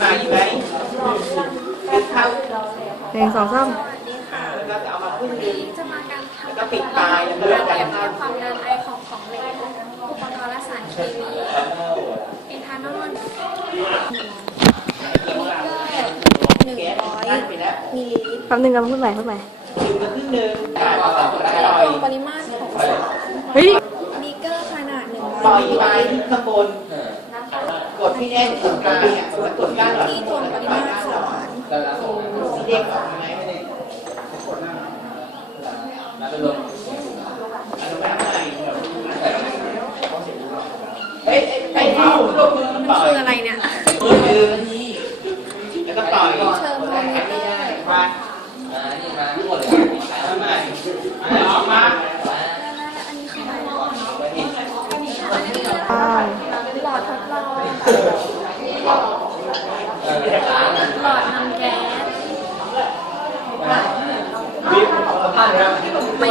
มาอยู่ไหมเข้าหนึ่งสองสามแล้วก็จะเอามาพึ่งดึงจะมาการทำแล้วก็ปิดปลายแล้วก็การเริ่มเปกัรียนบเทียบความดันไอของของเหลวอุปกรณ์และสารเคมีเอทานอลมิลลิหนึ่งร้อยได้ไปแล้วมิลลิลิตรแป๊บนึงกันพูดใหม่พูดใหม่ดึงมาครึ่งหนึ่งปล่ตอยรงปริมาตรของสารเฮ้ยบีเกอร์ขนาดหนึ่งปล่ร้ออยยไปข้างบน กดที่แน่นตรงกลางเนี่ยกดด้านหลังที่ตรงปริมาตรสารสีแดงออกไหมไม่ได้เอ้ยไอ้ที่ลงมือมันปล่อยคืออะไรเนี่ยมือดึงแล้วก็ต่อย เทอร์โมมิเตอร์ มา อ่านี่มาทั้งหมดเลย ทำไมออกมา แล้วอันนี้คืออะไรหลอด อ้าว หลอดทดลอง เออร้านอะ หลอดนำแก๊สวิบผ้าเนี่ยไม่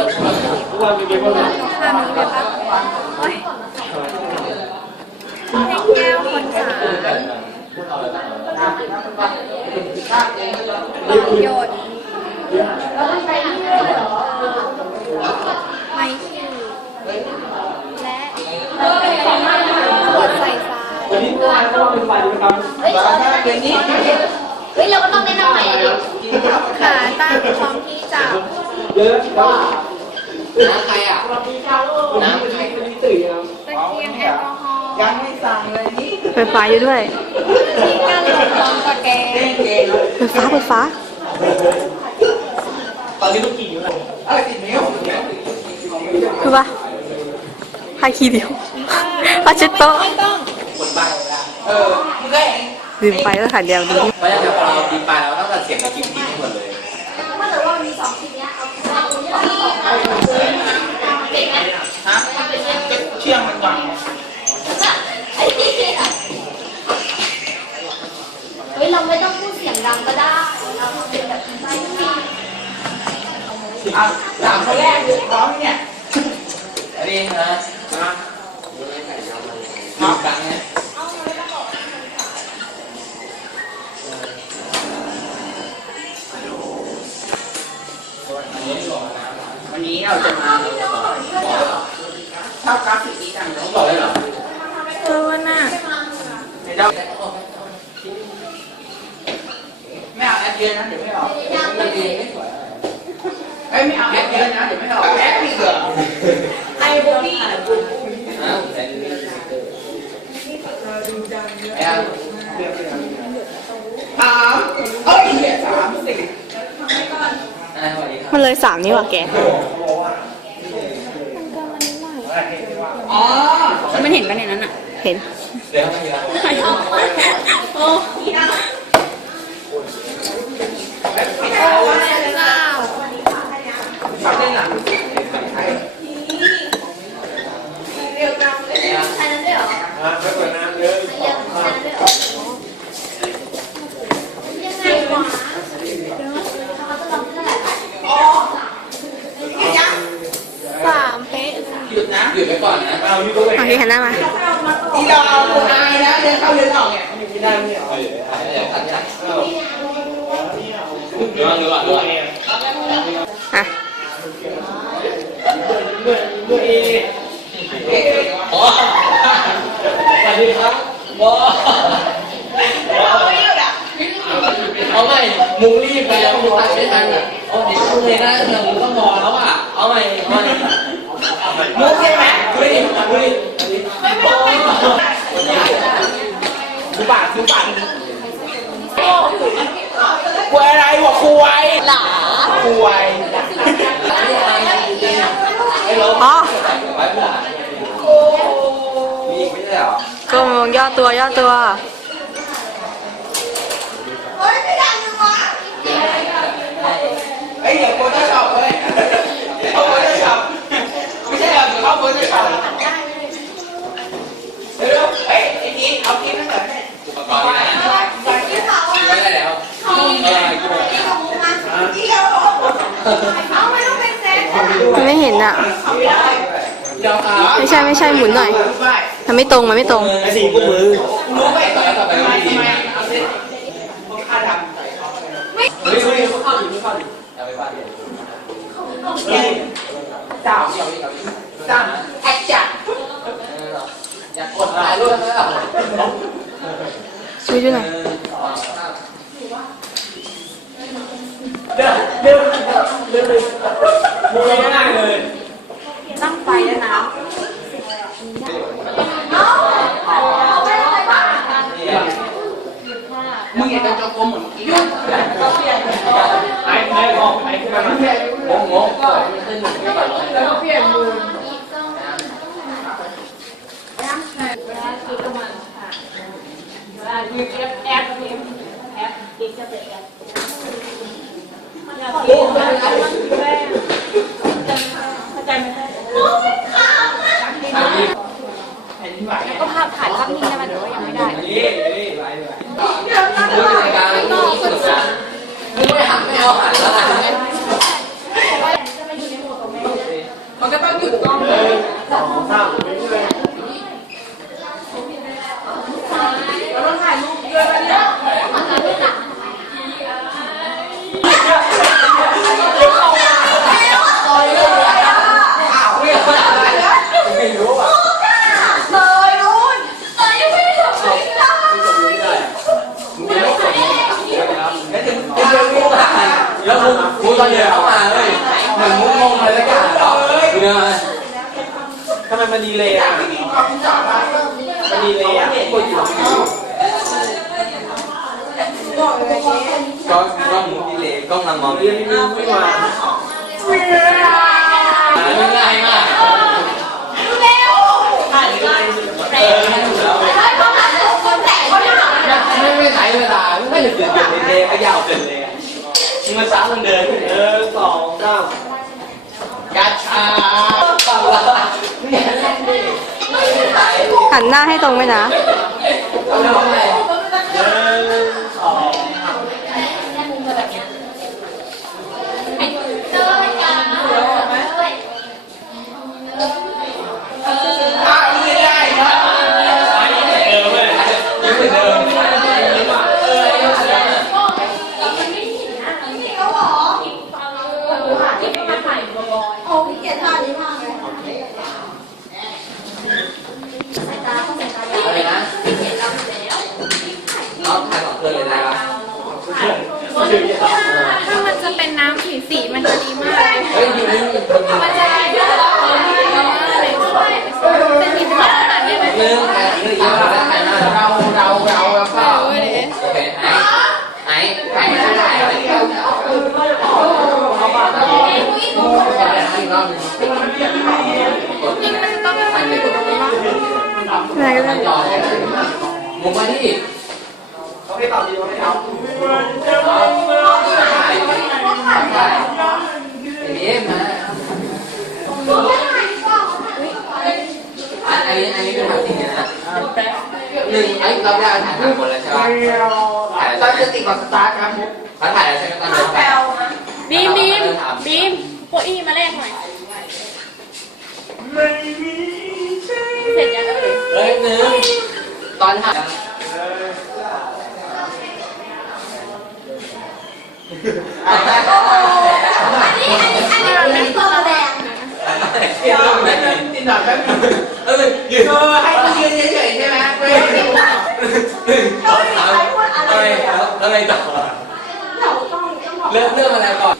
ทุกวันมีเบเบอร์ภาพนี้เลยปะโอ้ยแก้วคนสาหลอดหยดไม้ขีดและขวดใส่ทราย วันนี้งานก็ เป็นฝ่ายกิจกรรมเฮ้ยเดี๋ยวนี้เฮ้ยเราก็ต้องแนะนำใหม่ดิขาตั้งพร้อมที่จับเยอะแล้วน้ำใครอะน้ำใครตื่นยังตะเกียงแอลกอฮอล์ยังไม่สั่งเลยนี่ไฟฟ้าอยู่ด้วยที่กั้นลมพร้อมตะแกรงไฟฟ้าไฟฟ้าตอนนี้ต้องกี่นิ้วเลยอะไรติดนิ้วคือปะผ้าคีริ้วผ้าเช็ดโต๊ะคนบละเออ ลืมไปแล้วค่ะเดียวดูเพราะฉะนั้นพอเราตีปลาเราต้องตัดเสียงในคลิปทิ้งให้หมดเลยถ้าเกิดว่ามันมีสองชิ้นเนี้ยเอาเอาตรงนี้เอาเอาเด็กไหมฮะเชื่องมันก่อนไอ้นี่เฮ้ยเราไม่ต้องพูดเสียงดังก็ได้เราทำเป็นแบบไม่อะสามคนแรกคือพร้อมเนี่ยอันนี้นะ ชอบกราฟิกนี้จังเลยต้องบอกเลยเหรอเออวันน่ะเดี๋ยวไม่เอาแอปเยอะนะเดี๋ยวไม่ออกมันดีไม่สวยเอ้ยไม่เอาแอปเยอะนะเดี๋ยวไม่ออกแอปมีเหรอไอโบบี้นะแต่สามเอ้ยเหี้ยสามสี่อ่าสวัสดีครับมันเลยสามนี่หว่าแก อ๋อมันเห็นปะในนั้นอะ เห็น เดี๋ยวไม่มีละโอ้เจ้าชอบเล่นหลังอันนั้นด้วยเหรออ่าไม่เปิดน้ำเยอะยังอันนั้นด้วยเหรอยังไงวะเขาจะลองเท่าไหร่ อ๋อ สามเป๊ะ หยุด นะหยุดไปก่อนนะเอาอยู่ตรงไหนเอาที่หันหน้ามาอีดาวกูอายนะเดินเข้าเดินออกเนี่ยอยู่ไม่ได้เนี่ยเดี๋ยวตัดใจเดี๋ยวดูก่อนดูก่อนอะเมื่อเมื่อเออ๋อสวัสดีครับบอเอาใหม่มุงรีบไปแล้วมุงตัดไม่ทันอะเอาเดี๋ยวเลยนะเราต้องรอแล้วอะเอาใหม่เอาใหม่ มุกใช่ไหมดูดิดูดิดูบาทดูบาทควยอะไรวะควยหลาควยไอ้ลบอ๋อไปเมื่อมีอีกไม่ใช่เหรอก้มลงย่อตัวย่อตัวไอ้เดี๋ยวโคตรชอบเลยเขาโคตรชอบไม่ใช่เราเดี๋ยวเขาโคตรชอบเดี๋ยวเฮ้ยไอ้กี้เอากี้นั่นก่อนเนี่ย อุปกรณ์นี่นะไม่ได้แล้วเออกี่โมง มันไม่ เห็นอะเดี๋ยวครับไม่ใช่ไม่ใช่หมุนหน่อย มันไม่ตรงมันไม่ตรง ไอ้สี่กูมือรู้ไหม ต่อแล้วต่อไป ทำไม ไม่ดี ทำไมเอาเซ็ต ช่วยด้วยหน่อย เดินเดินเดินเลยมึงไม่ได้เลย ตั้งไฟแล้วนะ มึงอย่าจะจกลมเหมือนเมื่อกี้ไอ้ไอ้ออกไอ้ขึ้นมางงงงขึ้นหนึ่งไปก่อนแล้วก็เปลี่ยนมือแผ่นดินไหวก็ภาพถ่ายภาพนิ่งได้ไหมหรือว่ายังไม่ได้ นี่ไล่เลยรู้จักกสึกนมึงไม่หันไม่เอาหันแล้วหันมันก็ต้องหยุดกล้องเลยสองสามเยอ้าวไม่เอาอะไร ไม่รู้อะ เลยรุ่นเลยยังไม่ได้ทำอะไรเลย ไม่ได้ มึงจะไม่กดแล้วถึงจะเจอกูอะแล้วมึงมึงตอนเดินเข้ามาเลยเหมือนมึงงงอะไรสักอย่างเนื้อ ทำไมันดีเลยอะมันดีเลยอะกดอยู่ก็ก็มึงดีเลยกล้องนำมองเรียนไม่ไม่มามันง่ายมากเร็วเออไม่ถูกแล้วไอ้คนนั้นคนแต่คนนั้นไม่ไม่ใช้เวลาไม่เดือนเดือนเดย์ก็ยาวเกินเลยอะมึงมาซ้ำมันเดินเออสองสามกาชา เปล่าเนี่ยหันหน้าให้ตรงไหมนะ เอาเรื่องอะไรหนึ่งสอง เจอกัน อ้าวไม่ได้นะ เออเว้ย ยังไม่เดินเออ เขาหรอโอ้พี่เกียรติท่านี้มากเลยสายตาเขาสายตา อะไรนะเอาถ่ายสองคืนเลยได้ปะ ถ้ามันจะเป็นน้ำสีสีมันจะดีมากเลย เฮ้ยอยู่นี่ มันจะดีมากเลยเป็นสีฟ้าขนาดนี้ไหม เรื่องถ่ายเรื่องเยอะแล้วถ่ายมาเราเราเราแล้วก็โอเคไอ้ไอ้ถ่ายไม่ได้ถ่ายอะไรก็เอาบ้านเราถ่ายอีกรอบนึง นี่มันต้องเป็นคนที่ถูกต้อง ไหนก็ได้ จอมุมมาที่ เขาให้ตอบดีเขาให้ตอบ ถ่ายถ่ายอย่างนี้มาอันนี้อันนี้เป็นแบบจริงนะ หนึ่งไอ้เราได้ถ่ายสามคนแล้วใช่ไหมถ่ายตอนจะติดกับสตาร์ครับเขาถ่ายแล้วใช่ไหมตอนนี้แปลวบีมบีมบีมโคอี้มาแลกหน่อยเสร็จยังเฮ้ยหนึ่งตอนถ่ายอันนี้อันนี้อันนี้เป็นตัวแสดงเดี๋ยวแป๊บนึงติดหน่อยแป๊บนึงเออยืนเออให้กูยืนเฉยๆใช่ไหมไม่หนึ่งสองสามอะไรอะไรต่อเราต้องต้องบอกเริ่มเรื่องอะไรก่อน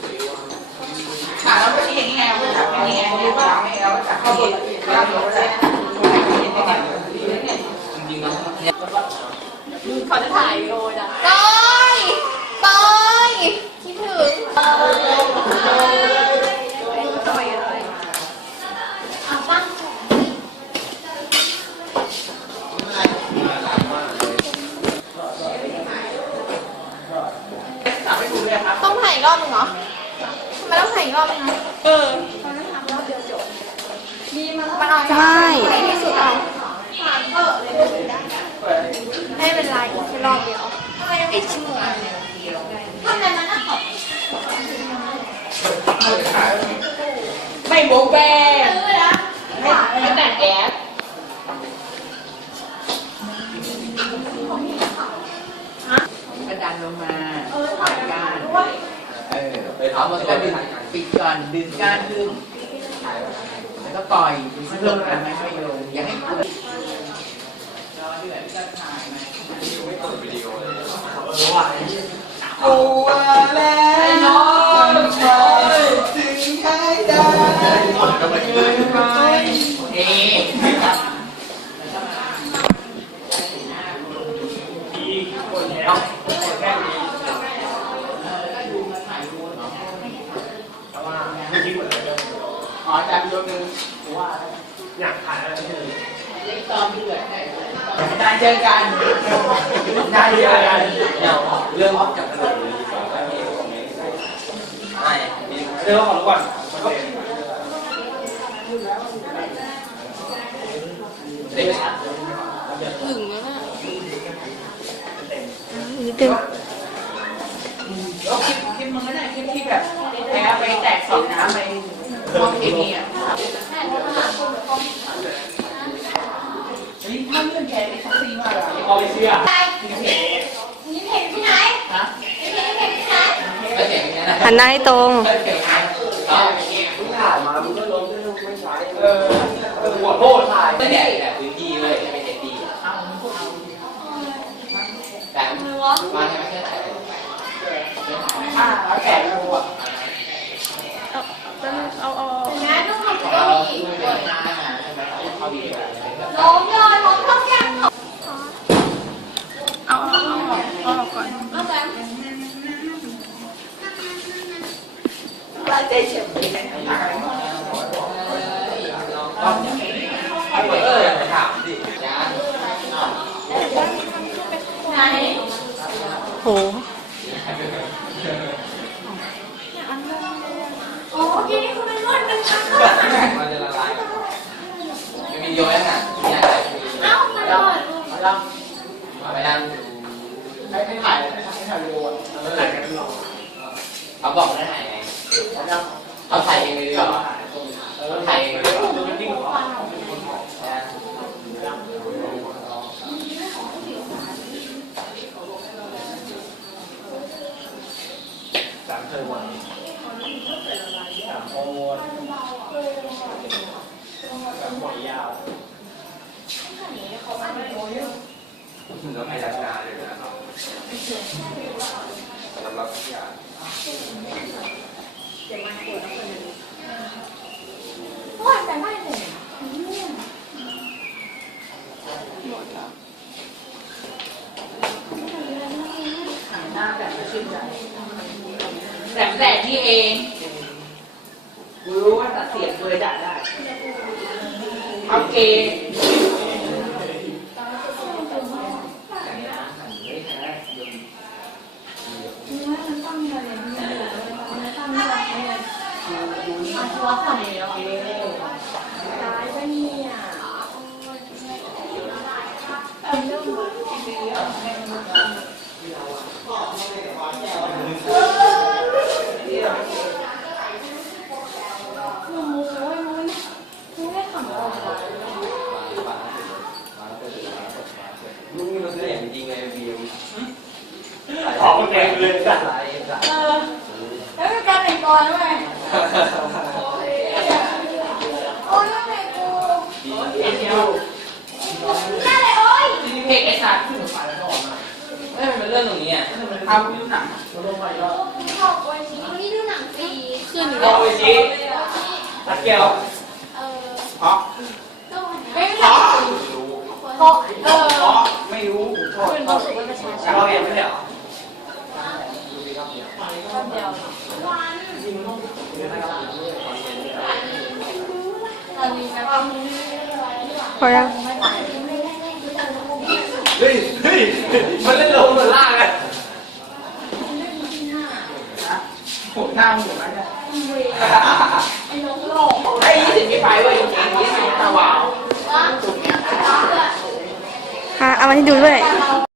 ถามเราไม่ใช่อย่างนี้ไงเราจับอย่างนี้ไงเราจับไม่เราจับเข้าบนเราเราจะจริงๆนะเนี่ยเขาจะถ่ายวีดีโอจ้ะต้อยต้อยคิดถึงเอาตั้ง จับไม่ถูกเลยค รับต้องถ่ายอีกรอบนึงเหรอทำไมต้องถ่ายอีกรอบนึงนะเออมันเอาใช่ที่สุดเอาไม่เป็นไรแค่รอบเดียวไอชั่วทำไมมันน่าขอบไม่โบ๊ะแบ้ซื้อนะไม่แต่แก๊สกระดานลงมา เออถ่ายกัน เอ อไปทำมาแล้วก่ก็อนดึงปิดก่อนดึงก้านขึ้นแล้วก็ปล่อยดึงลงมาไม่ค่อยโยงอย่าให้ขึ้นเดือดจะถ่ายไหมกูว่าแล้วชอยถึงให้ได้เกินไปเอ๊ะ อ๋อจานโยนนึงว่า เล็กตอมดือดไหนานเจอกันจานเจอกันเดี๋ยวเรื่องจับกระดูกไอ้เดี๋ยวขอรู้ก่อนเด็กถึงแล้วนะนิดนึงแล้วคลิปคลิปมึงก็ได้คลิปที่แบบแพ้ไปแตกสองน้ำไปห้องเคมีอะเฮ้ยถ้าเรื่องแกนี่ซักซีมาก เลยพอไปเชื่อนี่เห็นที่ไหนฮะนี่เห็นที่ไหนไม่เก่งอย่างนี้นะหันหน้าให้ตรงไม่เก่งนะเขาเออหัวโทษถ่ายไม่แดกแบบพื้นที่เลยไม่ใช่ดีเอาพวกเอาแต่มาไม่ใช่ถ่ายอ่าแล้วแกดูอะเอาเอาเห็นไหมต้องทำเราให้ดีเปิดหน้าใช่ไหมเข้าวีดีโอเป็นแบบล้มเลยล้มท้องแข็ง โอ้ก่อนเอาแบบว่าใจเฉยเลยนะเอออย่าไปถามสิยานไหนโห โอ้ยนี่คุณเป็นรุ่นเป็นชั้น มันจะละลายมันมีโยนอะเนี่ยอะไร เอ้ามันหล่น เอาละ เอาไปนั่ง ให้ให้ถ่ายให้ถ่ายวิดีโออะแล้วถ่ายกันหรอ เขาบอกได้ถ่ายไง เอาละ เขาถ่ายเองเลยเหรอเขาถ่ายเองเลยเหรอ จริงเหรอ แล้วให้ราคาเลยนะครับสำหรับทุกอย่าง โอ้ยแต่ไม่เลย หน้าแบบไม่ชื่นใจแต่แสบนี่เองกูรู้ว่าตัดเสียงกูเลยด่าได้เอาเกย์ ตัวฝั่งนี้แล้วตายไปเนี่ยหนูมูโอ้ยมูไม่มูไม่ขำก่อน ลุงมีรถเสียงจริงเลยวิว ออกเต็มเลยจ้ะ เออแล้วก็การแต่งตัว ด้วยโอ้ยแล้วไหนกูเอ็นเอลได้เลยโอ้ยเพลงไอ้สัตว์เอ้ยมันเป็นเรื่องตรงนี้อะทำวิวหนังลงไปแล้วบอกวันนี้วันนี้ดูหนังฟรีขึ้นลองไปชี้ตัดเกียวเออเพราะไม่รู้เพราะเออเพราะไม่รู้โทษเป็นรู้สึกว่าประชาชนเราเองไม่ได้หรอวันตอนนี้นะว่ามึง พอยังเฮ้ยเฮ้ยมันเล่นลงหรือล่างเลยโหหน้ามึงเหมือนกันเนี่ยไอ้นกหลงไอ้ยี่สิบไม่ไปเว้ยจริงๆยี่สิบตาหวาวว่าตุ่มเนี้ยค่ะเอามาให้ดูด้วยเรา